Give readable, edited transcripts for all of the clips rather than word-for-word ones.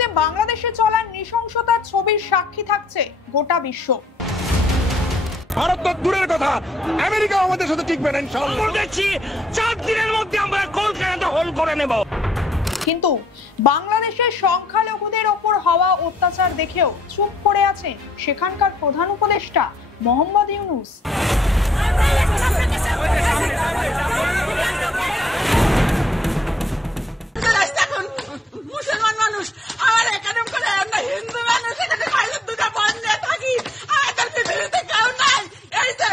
বিরুদ্ধে বাংলাদেশে চলা নৃশংসতার ছবির সাক্ষী থাকছে গোটা বিশ্ব। ভারত তো দূরের কথা, আমেরিকা আমাদের সাথে টিকবে না ইনশাআল্লাহ। দেখছি 4 দিনের মধ্যে আমরা কলকাতা হোল করে নেব। কিন্তু বাংলাদেশের সংখ্যালঘুদের ওপর হওয়া অত্যাচার দেখেও চুপ করে আছেন সেখানকার প্রধান উপদেষ্টা মোহাম্মদ ইউনূস। মুসলমান মানুষ আর এখানে করে আমরা হিন্দু মানুষ এখানে খাইলে দুটা বন্ধে থাকি, আমাদের পৃথিবীতে কেউ নাই। এই যে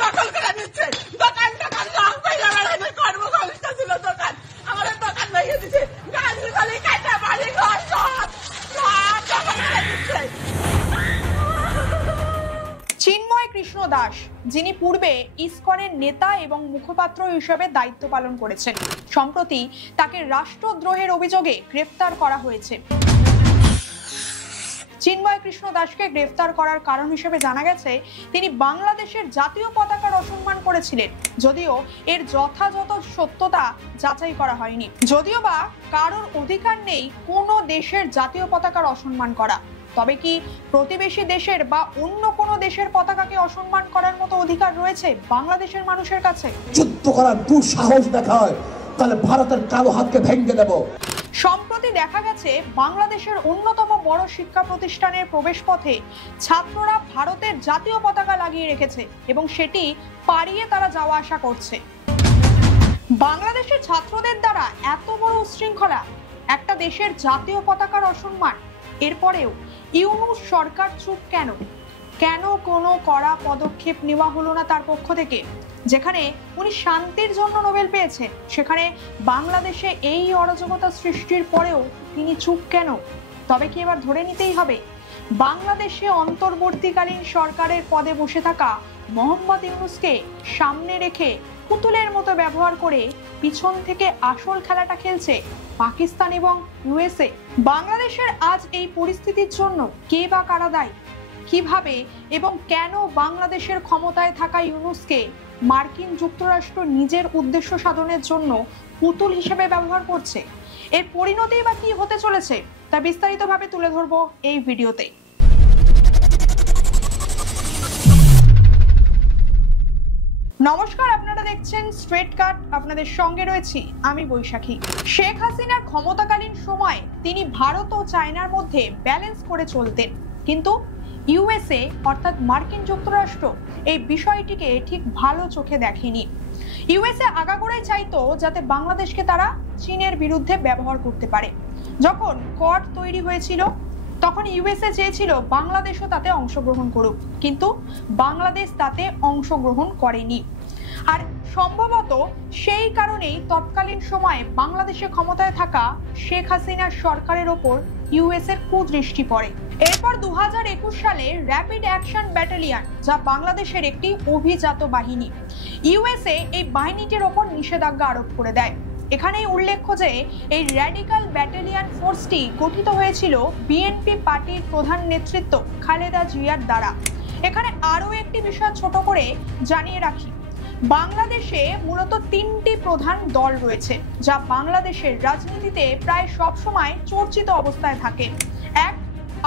দখল করে নিচ্ছে দোকান দোকান লং পাইলে আমার কর্মসংস্থা ছিল দোকান, আমাদের দোকান ভেঙে দিচ্ছে, গাড়ি গালি কাটা বাড়ি ঘর সব দখল করে দিচ্ছে। চিন্ময় কৃষ্ণ দাস, যিনি পূর্বে ইসকনের নেতা এবং মুখপাত্র হিসেবে দায়িত্ব পালন করেছেন, সম্প্রতি তাকে রাষ্ট্রদ্রোহের অভিযোগে গ্রেফতার করা হয়েছে। চিন্ময় কৃষ্ণ দাসকে গ্রেফতার করার কারণ হিসেবে জানা গেছে তিনি বাংলাদেশের জাতীয় পতাকার অসম্মান করেছিলেন, যদিও এর যথাযথ সত্যতা যাচাই করা হয়নি। যদিও বা কারোর অধিকার নেই কোনো দেশের জাতীয় পতাকার অসম্মান করা, তবে কি প্রতিবেশী দেশের বা অন্য কোনো দেশের পতাকাকে অসম্মান করার মতো অধিকার রয়েছে বাংলাদেশের মানুষের কাছে? যুদ্ধ করার দুঃসাহস দেখায় তাহলে ভারতের কালো হাতকে ভেঙে দেব। সম্প্রতি দেখা গেছে বাংলাদেশের অন্যতম বড় শিক্ষা প্রতিষ্ঠানের প্রবেশপথে ছাত্ররা ভারতের জাতীয় পতাকা লাগিয়ে রেখেছে এবং সেটি পাড়িয়ে তারা যাওয়া আসা করছে। বাংলাদেশের ছাত্রদের দ্বারা এত বড় উচ্ছৃঙ্খলা, একটা দেশের জাতীয় পতাকার অসম্মান, এরপরেও ইউনূস সরকার চুপ কেন? কেন কোনো কড়া পদক্ষেপ নেওয়া হলো না তার পক্ষ থেকে? যেখানে উনি শান্তির জন্য নোবেল পেয়েছেন, সেখানে বাংলাদেশে এই অরাজকতা সৃষ্টির পরেও তিনি চুপ কেন? তবে কি এবার ধরে নিতেই হবে বাংলাদেশে অন্তর্বর্তীকালীন সরকারের পদে বসে থাকা মোহাম্মদ ইউনূসকে সামনে রেখে পুতুলের মতো ব্যবহার করে পিছন থেকে আসল খেলাটা খেলছে পাকিস্তান এবং ইউএসএ? বাংলাদেশের আজ এই পরিস্থিতির জন্য কে বা কারা দায়ী? কিভাবে এবং কেন বাংলাদেশের ক্ষমতায় থাকা ইউনূসকে মার্কিন যুক্তরাষ্ট্র নিজের উদ্দেশ্য সাধনের জন্য পুতুল হিসেবে ব্যবহার করছে? এর পরিণতি বা কি হতে চলেছে তা বিস্তারিতভাবে তুলে ধরবো এই ভিডিওতে। নমস্কার, আপনারা দেখছেন স্ট্রেট কাট, আপনাদের সঙ্গে রয়েছি আমি বৈশাখী। শেখ হাসিনার ক্ষমতাকালীন সময়ে তিনি ভারত ও চায়নার মধ্যে ব্যালেন্স করে চলতেন, কিন্তু ইউএসএ অর্থাৎ মার্কিন যুক্তরাষ্ট্র এই বিষয়টিকে ঠিক ভালো চোখে দেখেনি। ইউএসএ আগাগোড়াই চাইতো যাতে বাংলাদেশকে তারা চীনের বিরুদ্ধে ব্যবহার করতে পারে। যখন কড তৈরি হয়েছিল তখন ইউএসএ চেয়েছিল বাংলাদেশও তাতে অংশগ্রহণ করুক, কিন্তু বাংলাদেশ তাতে অংশগ্রহণ করেনি। আর সম্ভবত সেই কারণেই তৎকালীন সময়ে বাংলাদেশে ক্ষমতায় থাকা শেখ হাসিনার সরকারের ওপর ইউএসএর কুদৃষ্টি পড়ে। এরপর 2021 সালে র্যাপিড অ্যাকশন ব্যাটালিয়ন, যা বাংলাদেশের একটি অভিজাত বাহিনী, ইউএসএ এই বাহিনীটির ওপর নিষেধাজ্ঞা আরোপ করে দেয়। এখানেই উল্লেখ্য যে এই র্যাডিক্যাল ব্যাটালিয়ন ফোর্সটি গঠিত হয়েছিল বিএনপি পার্টির প্রধান নেতৃত্ব খালেদা জিয়ার দ্বারা। এখানে আরও একটি বিষয় ছোট করে জানিয়ে রাখি, বাংলাদেশে মূলত 3টি প্রধান দল রয়েছে যা বাংলাদেশের রাজনীতিতে প্রায় সবসময় চর্চিত অবস্থায় থাকে। এক,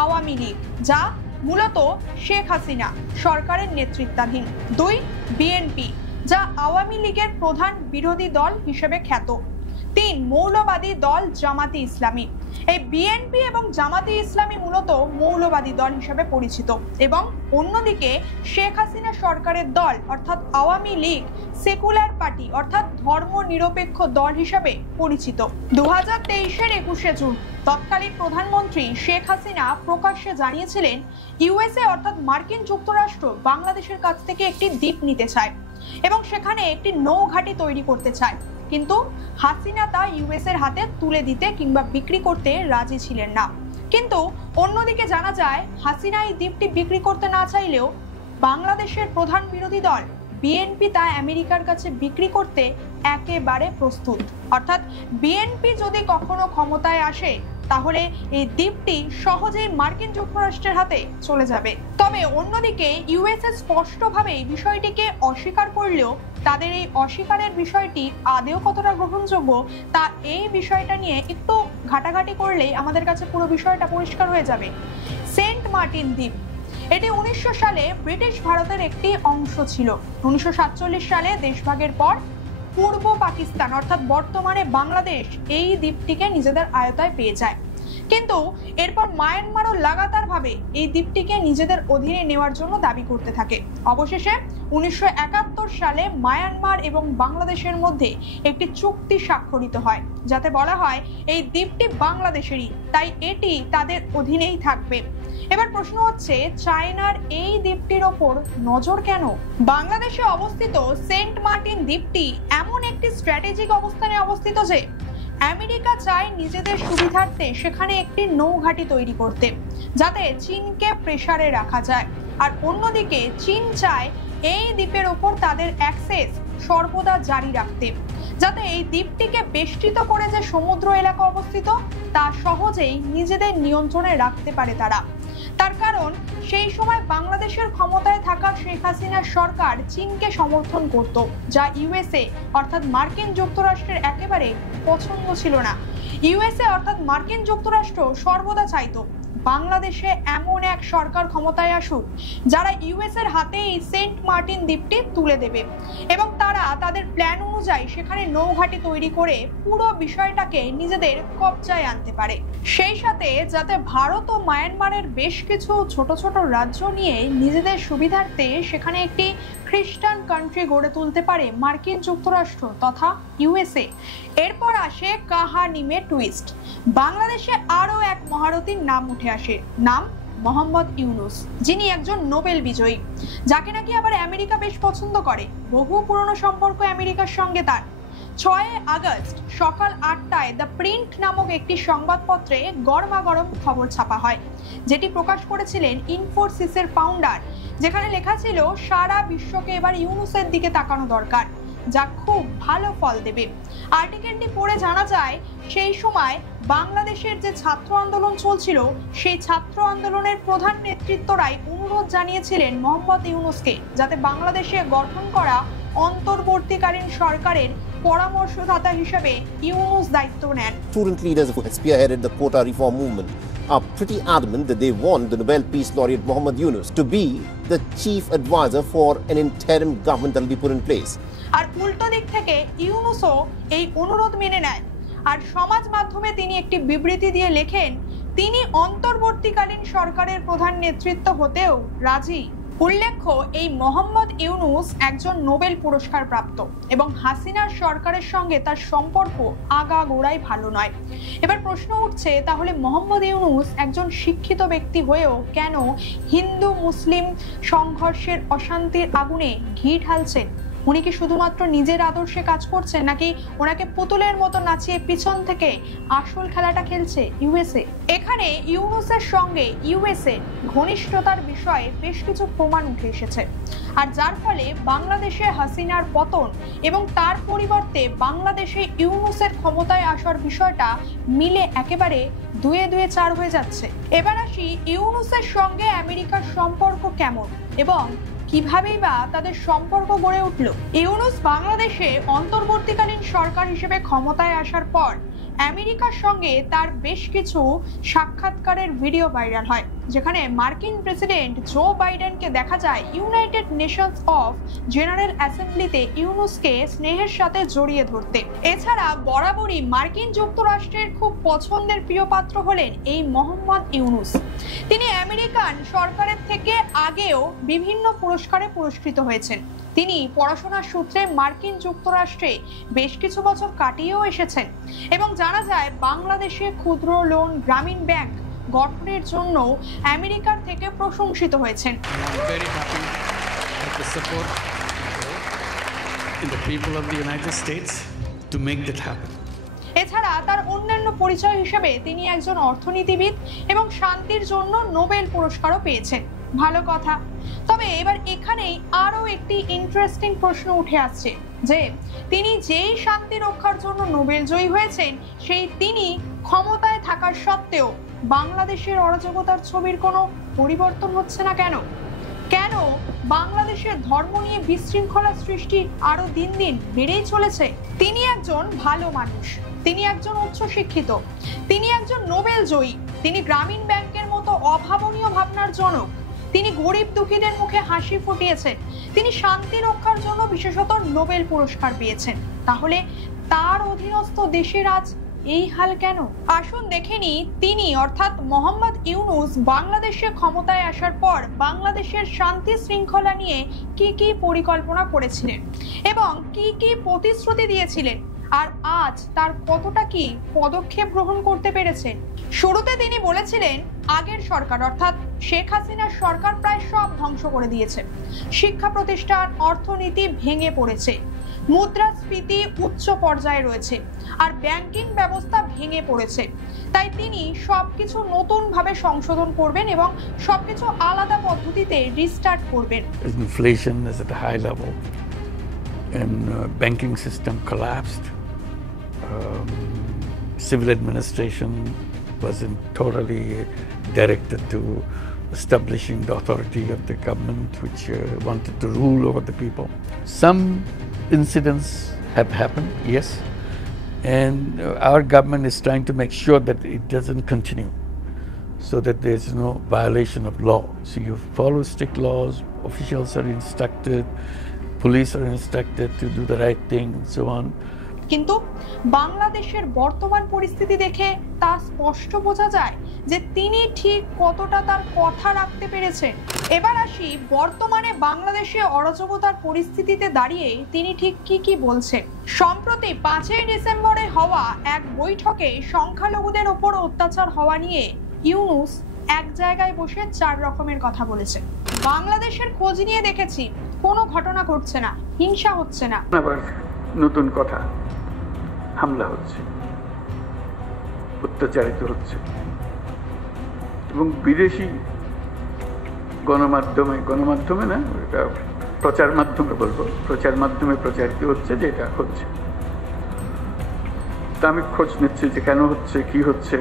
আওয়ামী লীগ, যা মূলত শেখ হাসিনা সরকারের নেতৃত্বাধীন। 2, বিএনপি, যা আওয়ামী লীগের প্রধান বিরোধী দল হিসেবে খ্যাত। 3, মৌলবাদী দল জামাতে ইসলামী। এই বিএনপি এবং জামাতে ইসলামী মূলত মৌলবাদী দল হিসেবে পরিচিত, এবং অন্যদিকে শেখ হাসিনা সরকারের দল অর্থাৎ আওয়ামী লীগ সেকুলার পার্টি অর্থাৎ ধর্মনিরপেক্ষ দল হিসেবে পরিচিত। 2023-এর 21শে জুন তৎকালীন প্রধানমন্ত্রী শেখ হাসিনা প্রকাশ্যে জানিয়েছিলেন ইউএসএ অর্থাৎ মার্কিন যুক্তরাষ্ট্র বাংলাদেশের কাছ থেকে একটি দ্বীপ নিতে চায় এবং সেখানে একটি নৌঘাঁটি তৈরি করতে চায়, কিন্তু হাসিনা তা ইউএসএর হাতে তুলে দিতে কিংবা বিক্রি করতে রাজি ছিলেন না। কিন্তু অন্যদিকে জানা যায় হাসিনা এই দ্বীপটি বিক্রি করতে না চাইলেও বাংলাদেশের প্রধান বিরোধী দল বিএনপি তা আমেরিকার কাছে বিক্রি করতে একেবারে প্রস্তুত। অর্থাৎ বিএনপি যদি কখনো ক্ষমতায় আসে তাহলে এই দ্বীপটি সহজেই মার্কিন যুক্তরাষ্ট্রের হাতে চলে যাবে। তবে অন্যদিকে ইউএসএ স্পষ্টভাবে বিষয়টিকে অস্বীকার করলেও তাদের এই অস্বীকারের বিষয়টি আদৌ কতটা গ্রহণযোগ্য তা এই বিষয়টা নিয়ে একটু ঘাটাঘাটি করলেই আমাদের কাছে পুরো বিষয়টা পরিষ্কার হয়ে যাবে। সেন্ট মার্টিন দ্বীপ এটি 1900 সালে ব্রিটিশ ভারতের একটি অংশ ছিল। 1947 সালে দেশভাগের পর পূর্ব পাকিস্তান অর্থাৎ বর্তমানে বাংলাদেশ এই দ্বীপটিকে নিজেদের আয়ত্তায় পেয়ে যায়, কিন্তু এরপর মায়ানমারও লাগাতারভাবে এই দ্বীপটিকে নিজেদের অধীনে নেওয়ার জন্য দাবি করতে থাকে। অবশেষে 1971 সালে মায়ানমার এবং বাংলাদেশের মধ্যে একটি চুক্তি স্বাক্ষরিত হয়, যাতে বলা হয় এই দ্বীপটি বাংলাদেশেরই, তাই এটি তাদের অধীনেই থাকবে। এবার প্রশ্ন হচ্ছে, চায়নার এই দ্বীপটির ওপর নজর কেন? বাংলাদেশে অবস্থিত সেন্ট মার্টিন দ্বীপটি এমন একটি স্ট্র্যাটেজিক অবস্থানে অবস্থিত যে আমেরিকা চায় নিজেদের সুবিধার্থে সেখানে একটি নৌঘাঁটি তৈরি করতে, যাতে চীনকে প্রেসারে রাখা যায়। আর অন্যদিকে চীন চায় এই দ্বীপের ওপর তাদের অ্যাক্সেস সর্বদা জারি রাখতে, যাতে এই দ্বীপটিকে বেষ্টিত করে যে সমুদ্র এলাকা অবস্থিত তা সহজেই নিজেদের নিয়ন্ত্রণে রাখতে পারে তারা। তার কারণ সেই সময় বাংলাদেশের ক্ষমতায় থাকা শেখ হাসিনার সরকার চীনকে সমর্থন করত, যা ইউএসএ অর্থাৎ মার্কিন যুক্তরাষ্ট্রের একেবারে পছন্দ ছিল না। ইউএসএ অর্থাৎ মার্কিন যুক্তরাষ্ট্র সর্বদা চাইতো বাংলাদেশে এমন এক সরকার ক্ষমতায় আসুক যারা ইউএস এর হাতে এই সেন্ট মার্টিন দ্বীপটি তুলে দেবে, এবং তারা তাদের প্ল্যান অনুযায়ী সেখানে নৌঘাঁটি তৈরি করে পুরো বিষয়টাকে নিজেদের কবজায় আনতে পারে। সেই সাথে যাতে ভারত ও মায়ানমারের বেশ কিছু ছোট ছোট রাজ্য নিয়ে নিজেদের সুবিধার্থে সেখানে একটি খ্রিস্টান কান্ট্রি গড়ে তুলতে পারে মার্কিন যুক্তরাষ্ট্র তথা ইউএসএ। এরপর আসে কাহানি মে টুইস্ট। বাংলাদেশে আরো এক মহারথীর নাম উঠে আসে, নাম মোহাম্মদ ইউনুস, যিনি একজন নোবেল বিজয়ী, যাকে নাকি আবার আমেরিকা বেশ পছন্দ করে। বহু পুরনো সম্পর্ক আমেরিকার সঙ্গে তার। 6 আগস্ট সকাল 8টায় দ্য প্রিন্ট নামক একটি সংবাদপত্রে গরমাগরম খবর ছাপা হয়, যেটি প্রকাশ করেছিলেন ইনফোসিসের ফাউন্ডার, যেখানে লেখা ছিল সারা বিশ্বকে এবার ইউনুসের দিকে তাকানো দরকার, যা খুব ভালো ফল দেবে। আর্টিকেলটি পড়ে জানা যায় সেই সময় বাংলাদেশের যে ছাত্র আন্দোলন চলছিল সেই ছাত্র আন্দোলনের প্রধান নেতৃত্বরাই অনুরোধ জানিয়েছিলেন মোহাম্মদ ইউনুসকে যাতে বাংলাদেশে গঠন করা অন্তর্বর্তীকালীন সরকারের পরামর্শদাতা হিসেবে ইউনুস দায়িত্ব নেন। Student leaders who had spearheaded the quota reform movement are pretty adamant that they want the Nobel Peace Laureate Mohammad Yunus to be the chief advisor for an interim government that will be put in place. আর উল্টো দিক থেকে ইউনুসও এই অনুরোধ মেনে নেয়, আর সমাজ মাধ্যমে তিনি একটি বিবৃতি দিয়ে লেখেন তিনি অন্তর্বর্তীকালীন সরকারের প্রধান নেতৃত্ব হতেও রাজি। উল্লেখ্য, এই মোহাম্মদ ইউনুস একজন নোবেল পুরস্কার প্রাপ্ত এবং হাসিনার সরকারের সঙ্গে তার সম্পর্ক আগাগোড়াই ভালো নয়। এবার প্রশ্ন উঠছে, তাহলে মোহাম্মদ ইউনুস একজন শিক্ষিত ব্যক্তি হয়েও কেন হিন্দু মুসলিম সংঘর্ষের অশান্তির আগুনে ঘি ঢালছেন? উনি কি শুধুমাত্র নিজের আদর্শে কাজ করছেন, নাকি ওনাকে পুতুলের মতো নাচিয়ে পিছন থেকে আসল খেলাটা খেলছে ইউএসএ? এখানে ইউনুসের সঙ্গে ইউএসএ ঘনিষ্ঠতার বিষয়ে বেশ কিছু প্রমাণ উঠে এসেছে, আর যার ফলে বাংলাদেশে হাসিনার পতন এবং তার পরিবর্তে বাংলাদেশে ইউনুসের ক্ষমতায় আসার বিষয়টা মিলে একেবারে 2-2 4 হয়ে যাচ্ছে। এবার আসি ইউনুসের সঙ্গে আমেরিকার সম্পর্ক কেমন এবং কিভাবেই বা তাদের সম্পর্ক গড়ে উঠল। ইউনুস বাংলাদেশে অন্তর্বর্তীকালীন সরকার হিসেবে ক্ষমতায় আসার পর আমেরিকার সঙ্গে তার বেশ কিছু সাক্ষাৎকারের ভিডিও ভাইরাল হয়, যেখানে মার্কিন প্রেসিডেন্ট জো বাইডেনকে দেখা যায় ইউনাইটেড নেশনস অফ জেনারেল অ্যাসেম্বলিতে ইউনুসকে স্নেহের সাথে জড়িয়ে ধরতে। এছাড়া বরাবরই মার্কিন যুক্তরাষ্ট্রের খুব পছন্দের প্রিয় পাত্র হলেন এই মোহাম্মদ ইউনুস। তিনি আমেরিকান সরকারের থেকে আগেও বিভিন্ন পুরস্কারে পুরস্কৃত হয়েছেন। তিনি পড়াশোনার সূত্রে মার্কিন যুক্তরাষ্ট্রে বেশ কিছু বছর কাটিয়েও এসেছেন এবং জানা যায় বাংলাদেশে ক্ষুদ্র লোন গ্রামীণ ব্যাংক গঠনের জন্য আমেরিকার থেকে প্রশংসিত হয়েছেন। এছাড়া তার অন্যান্য পরিচয় হিসেবে তিনি একজন অর্থনীতিবিদ এবং শান্তির জন্য নোবেল পুরস্কারও পেয়েছেন। ভালো কথা। তবে এবার এখানেই আরো একটি ইন্টারেস্টিং প্রশ্ন উঠে আসছে যে তিনি যেই শান্তি রক্ষার জন্য নোবেল জয়ী হয়েছেন সেই তিনি ক্ষমতায় থাকা থাকার সত্ত্বেও বাংলাদেশের অরাজকতার ছবির কোনো পরিবর্তন হচ্ছে না কেন? কেন বাংলাদেশের ধর্ম নিয়ে বিশৃঙ্খলা সৃষ্টি আরো দিন দিন বেড়েই চলেছে? তিনি একজন ভালো মানুষ, তিনি একজন উচ্চশিক্ষিত, তিনি একজন নোবেল জয়ী, তিনি গ্রামীণ ব্যাংকের মতো অভাবনীয় ভাবনার জনক, তিনি গরিব দুঃখীদের মুখে হাসি ফুটিয়েছেন, তিনি শান্তি রক্ষার জন্য বিশেষত নোবেল পুরস্কার পেয়েছেন। তাহলে তার অধীনস্থ দেশের আজ এই হাল কেন? আসুন দেখে নিই তিনি অর্থাৎ মোহাম্মদ ইউনূস বাংলাদেশে ক্ষমতায় আসার পর বাংলাদেশের শান্তি শৃঙ্খলা নিয়ে কি কি পরিকল্পনা করেছিলেন এবং কি কি প্রতিশ্রুতি দিয়েছিলেন, আর আজ তার কতটা কি পদক্ষেপ গ্রহণ করতে পেরেছে। শুরুতে তিনি বলেছিলেন আগের সরকার অর্থাৎ শেখ হাসিনার সরকার প্রায় সব ধ্বংস করে দিয়েছে, শিক্ষা প্রতিষ্ঠান অর্থনীতি ভেঙে পড়েছে, মুদ্রাস্ফীতি উচ্চ পর্যায়ে রয়েছে, আর ব্যাংকিং ব্যবস্থা ভেঙে পড়েছে। তাই তিনি সবকিছু নতুন ভাবে সংশোধন করবেন এবং সবকিছু আলাদা পদ্ধতিতে রিস্টার্ট করবেন। Inflation is at a high level and banking system collapsed. Civil administration wasn't totally directed to establishing the authority of the government, which wanted to rule over the people. Some incidents have happened, yes, and our government is trying to make sure that it doesn't continue, so that there's no violation of law. So you follow strict laws, officials are instructed, police are instructed to do the right thing, and so on. কিন্তু বাংলাদেশের বর্তমান পরিস্থিতি দেখে তা স্পষ্ট বোঝা যায় যে তিনি ঠিক কতটা তার কথা রাখতে পেরেছেন। এবার আসি বর্তমানে বাংলাদেশে অরাজকতার পরিস্থিতিতে দাঁড়িয়ে তিনি ঠিক কি কি বলছেন। সম্প্রতি 5ই ডিসেম্বরে হওয়া এক বৈঠকে সংখ্যালঘুদের উপর অত্যাচার হওয়া নিয়ে ইউনূস এক জায়গায় বসে 4 রকমের কথা বলেছেন। বাংলাদেশের খোঁজ নিয়ে দেখেছি কোনো ঘটনা ঘটছে না, হিংসা হচ্ছে না। আবার নতুন কথা, হামলা হচ্ছে, অত্যাচারিত হচ্ছে, এবং বিদেশি গণমাধ্যমে না, এটা প্রচার মাধ্যমে বলবো, প্রচার মাধ্যমে প্রচারিত হচ্ছে যে এটা হচ্ছে। তা আমি খোঁজ নিচ্ছি যে কেন হচ্ছে, কি হচ্ছে,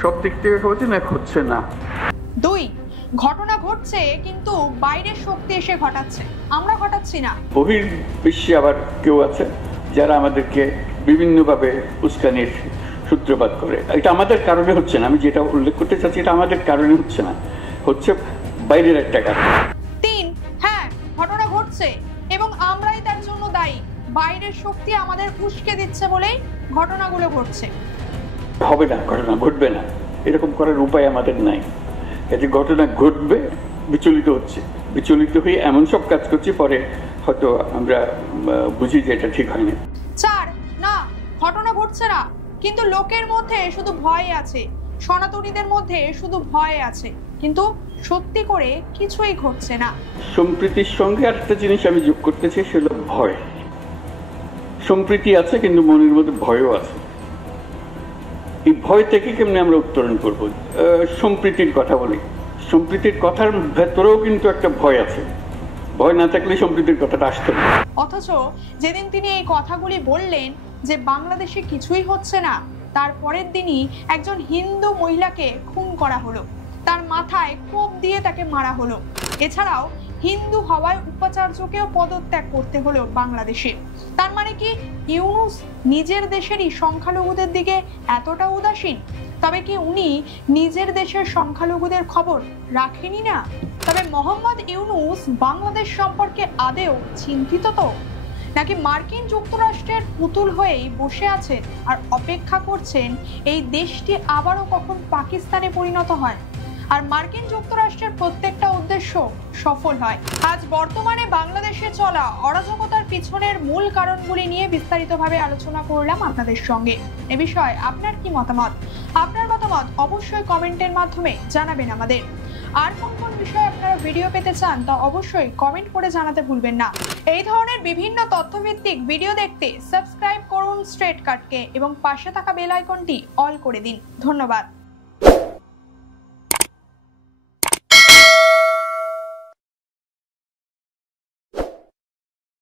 সব দিক থেকে হচ্ছে না, হচ্ছে না। 2, ঘটনা ঘটছে কিন্তু বাইরের শক্তি এসে ঘটাচ্ছে, আমরা ঘটাচ্ছি না। বহির্বিশ্বে আবার কেউ আছে যারা আমাদেরকে বিভিন্নভাবে উস্কানির সূত্রপাত করে। এটা আমাদের কারণে হচ্ছে না, আমি যেটা উল্লেখ করতে চাচ্ছি এটা আমাদের কারণে হচ্ছে না, হচ্ছে বাইরের একটা কারণ। 3, হ্যাঁ ঘটনা ঘটছে এবং আমরাই তার জন্য দায়ী, বাইরের শক্তি আমাদের উস্কে দিচ্ছে বলেই ঘটনাগুলো ঘটছে। হবে না, ঘটনা ঘটবে না, এরকম করার উপায় আমাদের নাই। এতে ঘটনা ঘটবে, বিচলিত হচ্ছে, বিচলিত হয়ে এমন সব কাজ করছি পরে হয়তো আমরা বুঝি যে এটা ঠিক হয়নি। 4, না ঘটনা ঘটছে না কিন্তু লোকের মধ্যে শুধু ভয় আছে, সনাতনীদের মধ্যে শুধু ভয় আছে, কিন্তু সত্যি করে কিছুই ঘটছে না। সম্প্রীতির সঙ্গে আরেকটা জিনিস আমি যোগ করতে চাই, সেটা ভয়। সম্প্রীতি আছে কিন্তু মনের মধ্যে ভয়ও আছে। এই ভয় থেকে কেমনে আমরা উত্তরণ করব? সম্প্রীতির কথা বলি, সম্প্রীতির কথার ভেতরেও কিন্তু একটা ভয় আছে, ভয় না থাকলে সম্প্রীতির কথাটা আসতো না। অথচ যেদিন তিনি এই কথাগুলি বললেন যে বাংলাদেশে কিছুই হচ্ছে না, তারপরের দিনই একজন হিন্দু মহিলাকে খুন করা হলো, তার মাথায় কোপ দিয়ে তাকে মারা হলো। এছাড়াও হিন্দু হওয়ায় উপাচার্যকেও পদত্যাগ করতে হলো বাংলাদেশে। তার মানে কি ইউনূস নিজের দেশেরই সংখ্যালঘুদের দিকে এতটা উদাসীন? তবে কি উনি নিজের দেশের সংখ্যালঘুদের খবর রাখেনি না? তবে মোহাম্মদ ইউনূস বাংলাদেশ সম্পর্কে আদেও চিন্তিত তো, নাকি মার্কিন যুক্তরাষ্ট্রের পুতুল হয়েই বসে আছেন আর অপেক্ষা করছেন এই দেশটি আবারও কখন পাকিস্তানে পরিণত হয় আর মার্কিন যুক্তরাষ্ট্রের প্রত্যেকটা উদ্দেশ্য সফল হয়? আজ বর্তমানে বাংলাদেশে চলা অরাজকতার পিছনের মূল কারণগুলি নিয়ে বিস্তারিতভাবে আলোচনা করলাম আপনাদের সঙ্গে। এ বিষয়ে আপনার কি মতামত? আপনার মতামত অবশ্যই কমেন্টের মাধ্যমে জানাবেন আমাদের। আর কোন কোন বিষয়ে আপনারা ভিডিও পেতে চান তা অবশ্যই কমেন্ট করে জানাতে ভুলবেন না। এই ধরনের বিভিন্ন তথ্যভিত্তিক ভিডিও দেখতে সাবস্ক্রাইব করুন স্ট্রেট কাটকে এবং পাশে থাকা বেল আইকনটি অল করে দিন। ধন্যবাদ।